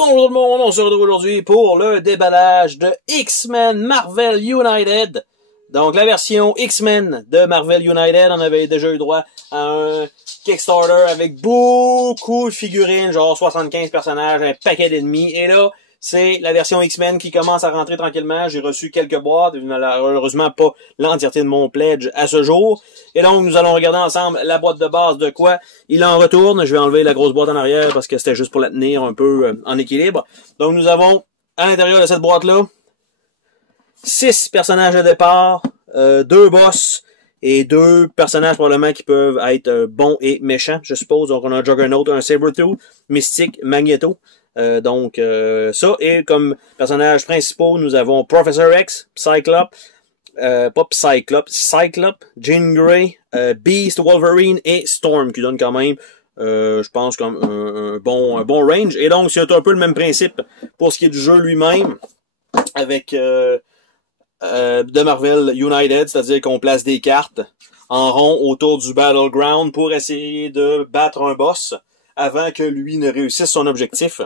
Bonjour tout le monde, on se retrouve aujourd'hui pour le déballage de X-Men Marvel United. Donc la version X-Men de Marvel United, on avait déjà eu droit à un Kickstarter avec beaucoup de figurines, genre 75 personnages, un paquet d'ennemis. Et là, c'est la version X-Men qui commence à rentrer tranquillement. J'ai reçu quelques boîtes, malheureusement pas l'entièreté de mon pledge à ce jour. Et donc, nous allons regarder ensemble la boîte de base de quoi il en retourne. Je vais enlever la grosse boîte en arrière parce que c'était juste pour la tenir un peu en équilibre. Donc, nous avons à l'intérieur de cette boîte-là 6 personnages de départ, 2 boss et 2 personnages probablement qui peuvent être bons et méchants, je suppose. Donc, on a un Juggernaut, un Sabretooth, Mystique, Magneto. Ça, et comme personnages principaux, nous avons Professor X, Cyclope, Cyclope, Jean Grey, Beast, Wolverine et Storm, qui donne quand même, je pense, comme un bon range. Et donc, c'est un peu le même principe pour ce qui est du jeu lui-même, avec de Marvel United, c'est-à-dire qu'on place des cartes en rond autour du Battleground pour essayer de battre un boss avant que lui ne réussisse son objectif.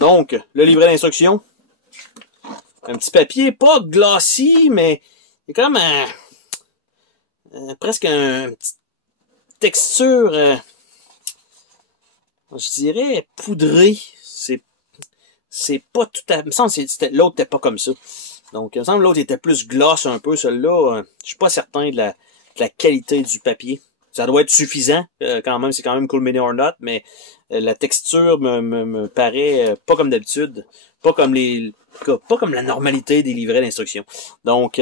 Donc, le livret d'instruction. Un petit papier, pas glossy, mais il y a comme presque une petite texture, je dirais, poudrée. C'est pas tout à... Il me semble que l'autre n'était pas comme ça. Donc, il me semble que l'autre était plus gloss un peu. Celui-là, je suis pas certain de la qualité du papier. Ça doit être suffisant, quand même, c'est quand même Cool Mini or Not, mais la texture me paraît pas comme d'habitude, pas comme la normalité des livrets d'instruction. Donc,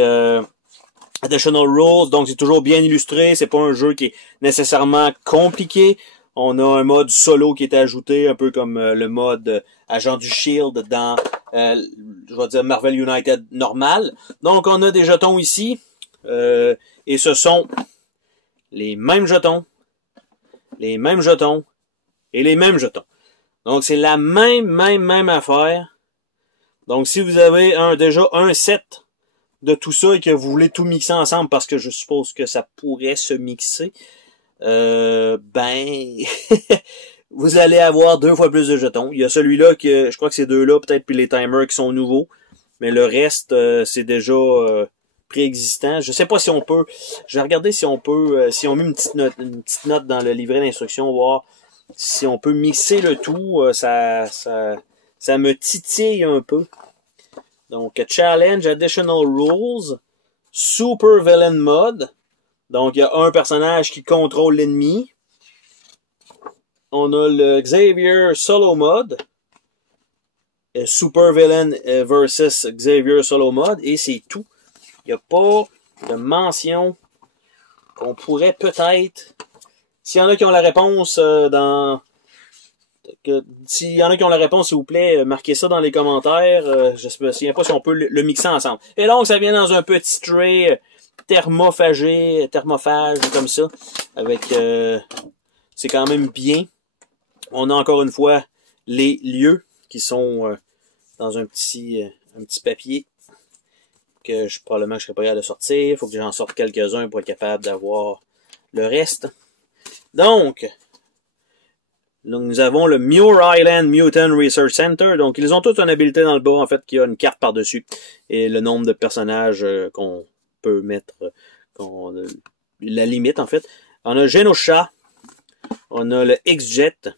Additional Rules, donc c'est toujours bien illustré, c'est pas un jeu qui est nécessairement compliqué. On a un mode solo qui est ajouté, un peu comme le mode Agent du Shield dans, je vais dire, Marvel United normal. Donc, on a des jetons ici, et ce sont les mêmes jetons, et les mêmes jetons. Donc, c'est la même affaire. Donc, si vous avez déjà un set de tout ça et que vous voulez tout mixer ensemble, parce que je suppose que ça pourrait se mixer, vous allez avoir 2 fois plus de jetons. Il y a celui-là que, je crois que c'est 2-là, peut-être, puis les timers qui sont nouveaux. Mais le reste, c'est déjà préexistant. Je sais pas si on peut. Je vais regarder si on peut, si on met une petite note dans le livret d'instruction, voir si on peut mixer le tout. Ça me titille un peu. Donc, Challenge, Additional Rules, Super Villain Mode. Donc, il y a un personnage qui contrôle l'ennemi. On a le Xavier Solo Mode. Super Villain versus Xavier Solo Mode. Et c'est tout. Il n'y a pas de mention qu'on pourrait peut-être... S'il y en a qui ont la réponse s'il y en a qui ont la réponse, s'il vous plaît, marquez ça dans les commentaires. Je ne me souviens pas si on peut le mixer ensemble. Et donc, ça vient dans un petit tray thermophage, comme ça. Avec... c'est quand même bien. On a encore une fois les lieux qui sont dans un petit papier que probablement je serais pas capable de sortir. Il faut que j'en sorte quelques-uns pour être capable d'avoir le reste. Donc, nous avons le Muir Island Mutant Research Center. Donc, ils ont toute une habilité dans le bas, en fait, qui a une carte par-dessus. Et le nombre de personnages qu'on peut mettre, la limite, en fait. On a Genosha. On a le X-Jet.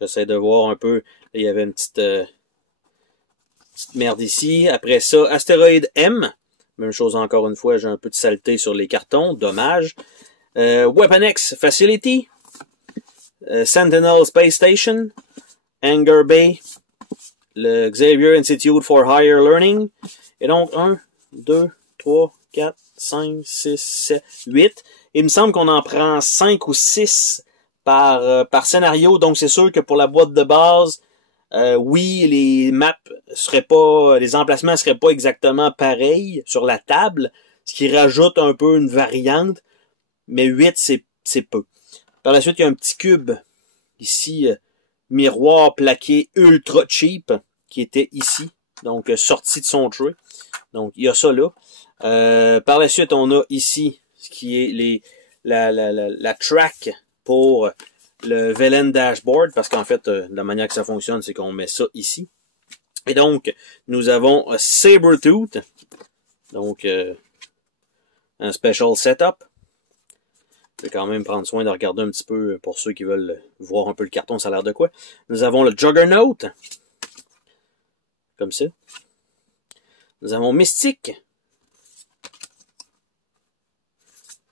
J'essaie de voir un peu. Là, il y avait une petite merde ici. Après ça, Astéroïde M. Même chose encore une fois, j'ai un peu de saleté sur les cartons. Dommage. Weapon X Facility. Sentinel Space Station. Hangar Bay. Le Xavier Institute for Higher Learning. Et donc, 1, 2, 3, 4, 5, 6, 7, 8. Il me semble qu'on en prend 5 ou 6 par scénario. Donc, c'est sûr que pour la boîte de base, oui, les maps les emplacements seraient pas exactement pareils sur la table, ce qui rajoute un peu une variante, mais 8, c'est peu. Par la suite, il y a un petit cube, ici, miroir plaqué ultra cheap, qui était ici, donc sorti de son tray. Donc, il y a ça là. Par la suite, on a ici, ce qui est la track pour le Villain Dashboard, parce qu'en fait, la manière que ça fonctionne, c'est qu'on met ça ici. Et donc, nous avons Sabretooth. Donc, un special setup. Je vais quand même prendre soin de regarder un petit peu pour ceux qui veulent voir un peu le carton, ça a l'air de quoi. Nous avons le Juggernaut. Comme ça. Nous avons Mystique.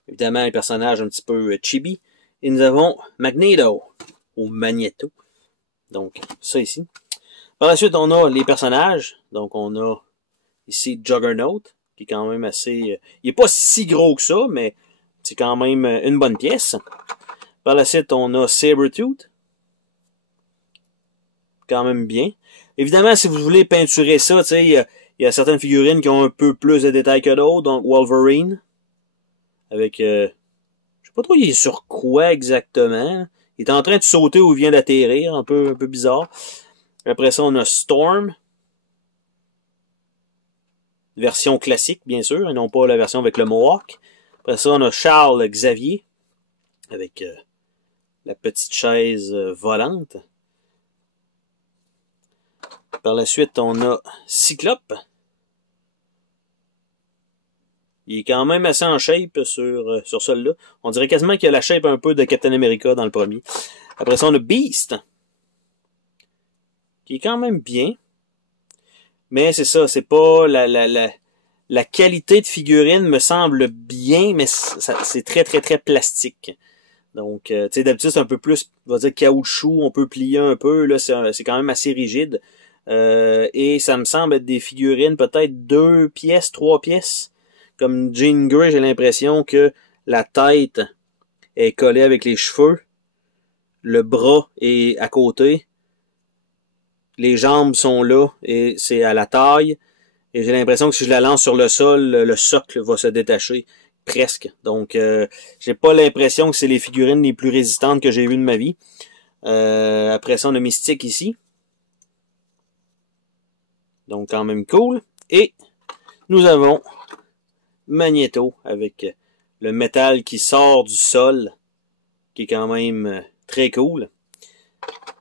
Évidemment, un personnage un petit peu chibi. Et nous avons Magneto. Ou Magneto. Donc, ça ici. Par la suite, on a les personnages. Donc, on a ici Juggernaut, qui est quand même assez... il n'est pas si gros que ça, mais c'est quand même une bonne pièce. Par la suite, on a Sabretooth. Quand même bien. Évidemment, si vous voulez peinturer ça, tu sais, il y a certaines figurines qui ont un peu plus de détails que d'autres. Donc, Wolverine. Avec... je sais pas trop, il est sur quoi exactement. Il est en train de sauter ou vient d'atterrir. Un peu bizarre. Après ça, on a Storm. Version classique, bien sûr, et non pas la version avec le Mohawk. Après ça, on a Charles Xavier, avec la petite chaise volante. Par la suite, on a Cyclope. Il est quand même assez en shape sur celui-là. On dirait quasiment qu'il a la shape un peu de Captain America dans le premier. Après ça, on a Beast, qui est quand même bien. Mais c'est ça, c'est pas la qualité de figurine me semble bien, mais c'est très plastique. Donc, tu sais, d'habitude, c'est un peu plus, on va dire, caoutchouc, on peut plier un peu, là, c'est quand même assez rigide. Et ça me semble être des figurines, peut-être 2 pièces, 3 pièces. Comme Jean Grey, j'ai l'impression que la tête est collée avec les cheveux, le bras est à côté, les jambes sont là, et c'est à la taille. Et j'ai l'impression que si je la lance sur le sol, le socle va se détacher. Presque. Donc, j'ai pas l'impression que c'est les figurines les plus résistantes que j'ai vues de ma vie. Après ça, on a Mystique ici. Donc, quand même cool. Et nous avons Magneto avec le métal qui sort du sol, qui est quand même très cool.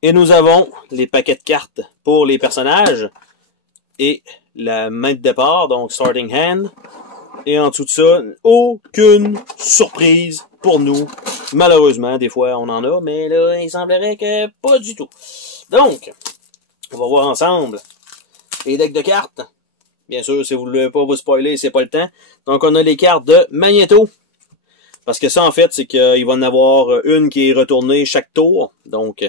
Et nous avons les paquets de cartes pour les personnages. Et la main de départ, donc starting hand. Et en dessous de ça, aucune surprise pour nous. Malheureusement, des fois on en a, mais là, il semblerait que pas du tout. Donc, on va voir ensemble les decks de cartes. Bien sûr, si vous ne voulez pas vous spoiler, c'est pas le temps. Donc, on a les cartes de Magneto. Parce que ça, en fait, c'est qu'il va en avoir une qui est retournée chaque tour. Donc,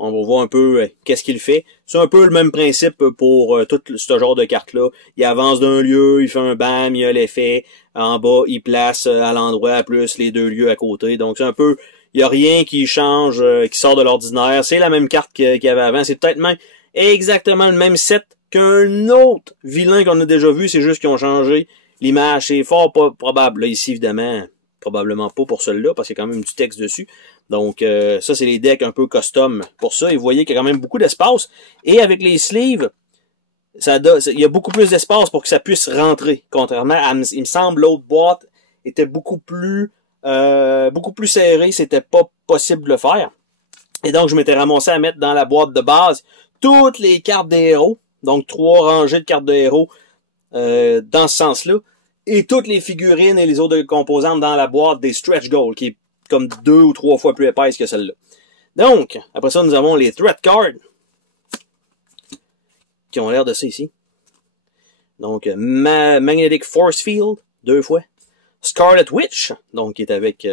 on va voir un peu qu'est-ce qu'il fait. C'est un peu le même principe pour tout ce genre de cartes-là. Il avance d'un lieu, il fait un bam, il y a l'effet. En bas, il place à l'endroit plus les 2 lieux à côté. Donc, c'est un peu... Il n'y a rien qui change, qui sort de l'ordinaire. C'est la même carte qu'il y avait avant. C'est peut-être même exactement le même set qu'un autre vilain qu'on a déjà vu. C'est juste qu'ils ont changé l'image. C'est fort pas probable. Là, ici, évidemment, probablement pas pour celui-là, parce qu'il y a quand même du texte dessus. Donc, ça, c'est les decks un peu custom pour ça. Et vous voyez qu'il y a quand même beaucoup d'espace. Et avec les sleeves, il y a beaucoup plus d'espace pour que ça puisse rentrer. Contrairement à, il me semble, l'autre boîte était beaucoup plus serrée. C'était pas possible de le faire. Et donc, je m'étais ramassé à mettre dans la boîte de base toutes les cartes des héros. Donc, 3 rangées de cartes de héros dans ce sens-là. Et toutes les figurines et les autres composantes dans la boîte des stretch goals, qui est comme 2 ou 3 fois plus épaisse que celle-là. Donc, après ça, nous avons les threat cards, qui ont l'air de ça ici. Donc, Magnetic Force Field, 2 fois. Scarlet Witch, donc qui est avec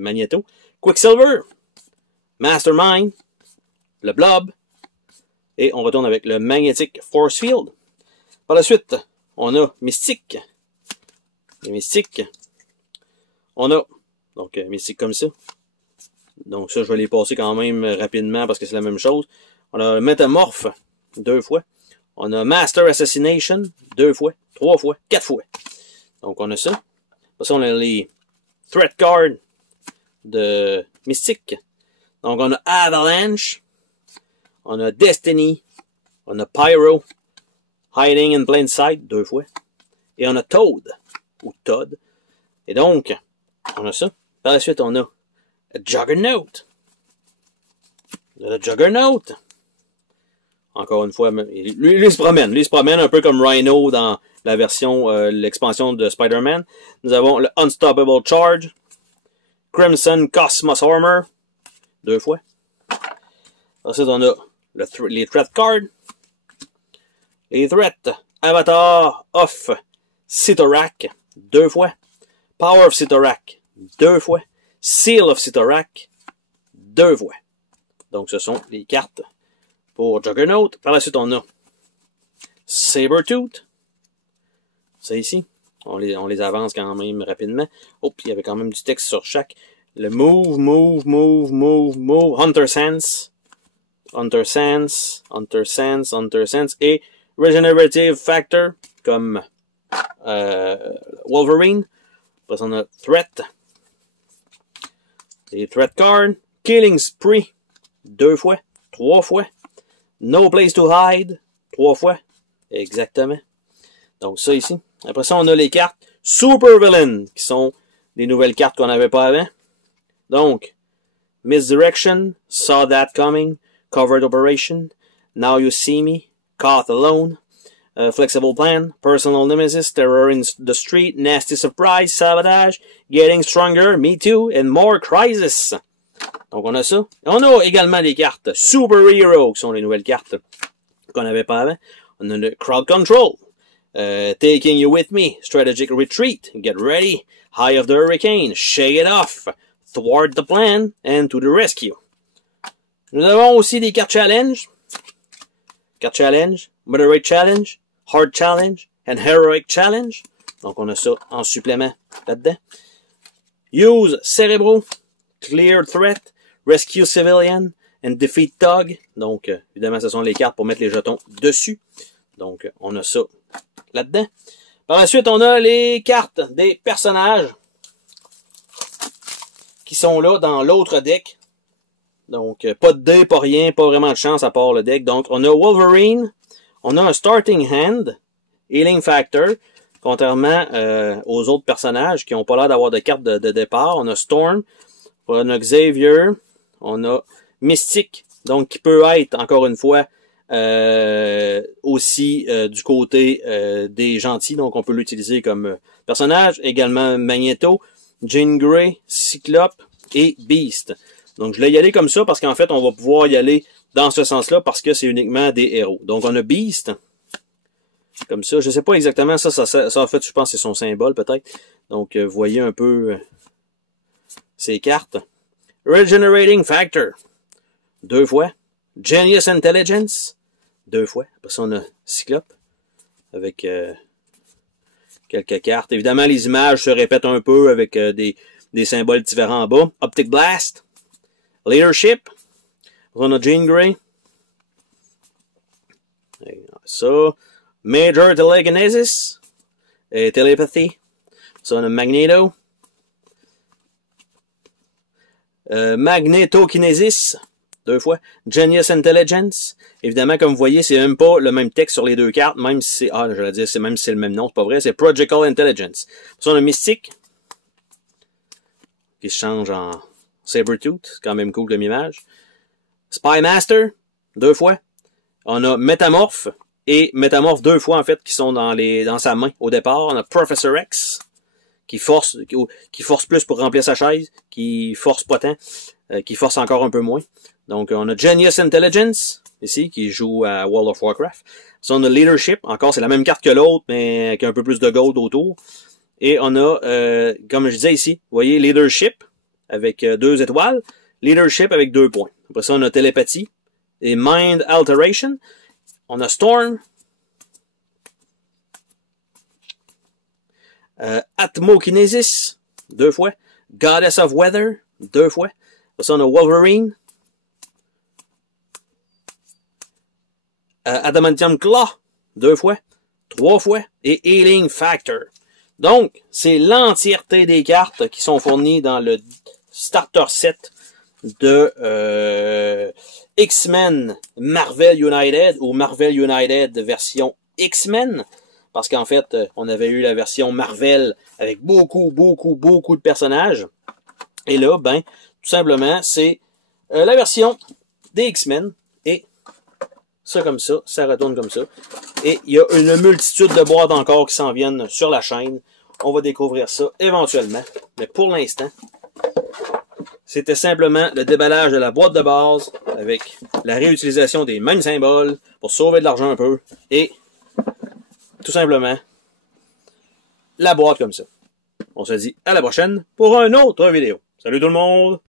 Magneto. Quicksilver, Mastermind, le Blob, et on retourne avec le Magnetic Force Field. Par la suite, on a Mystique. Et Mystique, on a donc Mystique comme ça. Donc ça, je vais les passer quand même rapidement parce que c'est la même chose. On a Métamorphe, 2 fois. On a Master Assassination, 2 fois, 3 fois, 4 fois. Donc on a ça. Après ça, on a les Threat Cards de Mystique. Donc on a Avalanche. On a Destiny. On a Pyro. Hiding in Plain Sight, 2 fois. Et on a Toad. Ou Todd. Et donc, on a ça. Par la suite, on a Juggernaut. Le Juggernaut. Encore une fois, lui il se promène. Lui il se promène un peu comme Rhino dans la version, l'expansion de Spider-Man. Nous avons le Unstoppable Charge. Crimson Cosmos Armor. 2 fois. Ensuite, on a les Threat Cards. Les Threats. Avatar of Cyttorak. 2 fois. Power of Cyttorak. 2 fois. Seal of Cyttorak. 2 fois. Donc, ce sont les cartes pour Juggernaut. Par la suite, on a Sabretooth. Ça ici. On les avance quand même rapidement. Oh, puis il y avait quand même du texte sur chaque. Le Move. Hunter Sense. Et Regenerative Factor, comme Wolverine. Après, on a Threat. Les Threat Cards. Killing Spree. 2 fois. 3 fois. No Place to Hide. 3 fois. Exactement. Donc, ça ici. Après ça, on a les cartes Super Villain, qui sont des nouvelles cartes qu'on n'avait pas avant. Donc, Misdirection, Saw That Coming, Covered Operation, Now You See Me, Caught Alone, Flexible Plan, Personal Nemesis, Terror in the Street, Nasty Surprise, Sabotage, Getting Stronger, Me Too, and More Crisis. Donc, on a ça. On a également des cartes Super Hero, qui sont les nouvelles cartes qu'on n'avait pas avant. On a le Crowd Control. Taking You With Me, Strategic Retreat, Get Ready, High of the Hurricane, Shake It Off, Thwart the Plan, and To the Rescue. Nous avons aussi des cartes Challenge. Carte Challenge, Moderate Challenge, Hard Challenge, and Heroic Challenge. Donc on a ça en supplément là-dedans. Use Cerebro, Clear Threat, Rescue Civilian, and Defeat Thug. Donc évidemment ce sont les cartes pour mettre les jetons dessus. Donc on a ça là-dedans. Par la suite, on a les cartes des personnages qui sont là dans l'autre deck. Donc, pas de dés, pas rien, pas vraiment de chance à part le deck. Donc, on a Wolverine, on a un Starting Hand, Healing Factor, contrairement aux autres personnages qui n'ont pas l'air d'avoir de cartes de départ. On a Storm, on a Xavier, on a Mystique, donc qui peut être, encore une fois, aussi du côté des gentils, donc on peut l'utiliser comme personnage. Également Magneto, Jean Grey, Cyclope et Beast. Donc je vais y aller comme ça parce qu'en fait on va pouvoir y aller dans ce sens-là parce que c'est uniquement des héros. Donc on a Beast, comme ça. Je sais pas exactement, ça en fait je pense que c'est son symbole peut-être. Donc vous voyez un peu ces cartes. Regenerating Factor, 2 fois. Genius Intelligence, 2 fois. Après ça, on a Cyclope, avec quelques cartes. Évidemment, les images se répètent un peu avec des symboles différents en bas. Optic Blast, Leadership, on a Jean Grey. Ça, Major Telekinesis, et Telepathy. Ça, on a Magneto. Magnetokinesis, 2 fois. Genius Intelligence. Évidemment, comme vous voyez, c'est même pas le même texte sur les 2 cartes, même si c'est, j'allais dire, c'est même si c'est le même nom, c'est pas vrai, c'est Projectile Intelligence. Ça, on a Mystique, qui se change en Sabretooth, c'est quand même cool comme image. Spy Master, 2 fois. On a Métamorphe, et Métamorphe 2 fois, en fait, qui sont dans sa main au départ. On a Professor X, qui force plus pour remplir sa chaise, qui force pas tant, qui force encore un peu moins. Donc, on a Genius Intelligence, ici, qui joue à World of Warcraft. Ça, on a Leadership, encore, c'est la même carte que l'autre, mais avec un peu plus de gold autour. Et on a, comme je disais ici, vous voyez, Leadership, avec 2 étoiles, Leadership avec 2 points. Après ça, on a Télépathie et Mind Alteration. On a Storm, Atmokinesis, 2 fois. Goddess of Weather, 2 fois. Après ça, on a Wolverine. Adamantium Claw, 2 fois. 3 fois. Et Healing Factor. Donc, c'est l'entièreté des cartes qui sont fournies dans le Starter Set de X-Men Marvel United ou Marvel United version X-Men. Parce qu'en fait, on avait eu la version Marvel avec beaucoup de personnages. Et là, ben, tout simplement, c'est la version des X-Men. Et ça comme ça retourne comme ça. Et il y a une multitude de boîtes encore qui s'en viennent sur la chaîne. On va découvrir ça éventuellement. Mais pour l'instant, c'était simplement le déballage de la boîte de base avec la réutilisation des mêmes symboles pour sauver de l'argent un peu. Et tout simplement, la boîte comme ça. On se dit à la prochaine pour une autre vidéo. Salut tout le monde!